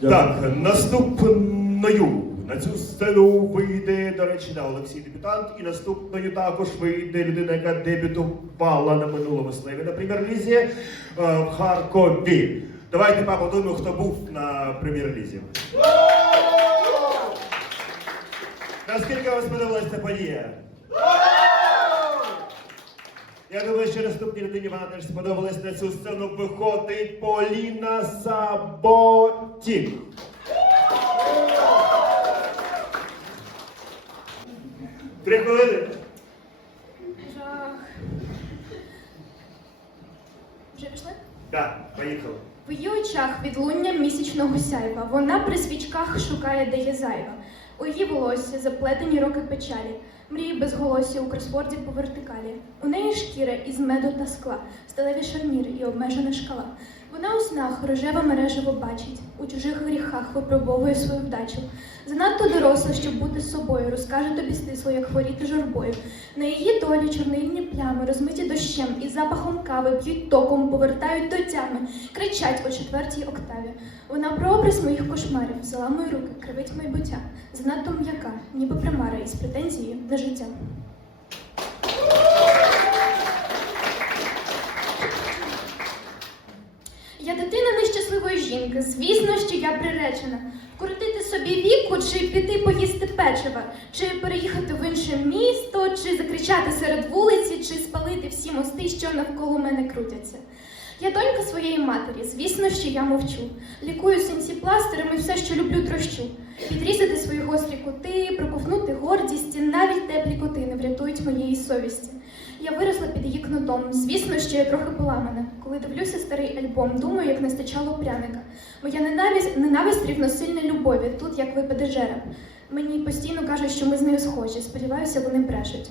Так, наступною на цю сцену вийде, до речі, да, Олексій дебютант, і наступною також вийде людина, яка дебютувала на минулому славі на прем'єр-лізі е, в Харкові. Давайте поаплодуємо, хто був на прем'єр-лізі. Наскільки вам сподобалася ця подія? Я думаю, що наступній людині вона теж сподобалась на цю сцену виходить Поліна Саботік. Три хвилини. Жах. Вже пішли? Так, поїхали. В її очах відлуння місячного сяйва. Вона при свічках шукає, де є зайва. У її волосі заплетені роки печалі. Мрії безголосі у кросворді по вертикалі. У неї шкіра із меду та скла, сталеві шарніри і обмежена шкала. Вона у снах рожеве мережево бачить, у чужих гріхах випробовує свою вдачу. Занадто доросла, щоб бути собою, розкаже тобі стисло, як хворіти журбою. На її долі чорнильні плями, розмиті дощем і запахом кави, б'ють током, повертають до тями, кричать о четвертій октаві. Вона прообраз моїх кошмарів, заламує руки, кривить майбуття, занадто м'яка, ніби примара із претензією до життя. Жінки. Звісно, що я приречена. Вкоротити собі віку, чи піти поїсти печива, чи переїхати в інше місто, чи закричати серед вулиці, чи спалити всі мости, що навколо мене крутяться. Я донька своєї матері, звісно, що я мовчу. Лікую синці пластирами все, що люблю трощу. Підрізати свої гострі кути, проковнути гордість, моєї совісті. Я виросла під її кнутом. Звісно, що я трохи поламана. Коли дивлюся старий альбом, думаю, як не стачало пряника. Моя ненависть, ненависть рівносильна любові, тут як випаде жереб. Мені постійно кажуть, що ми з нею схожі. Сподіваюся, вони брешуть.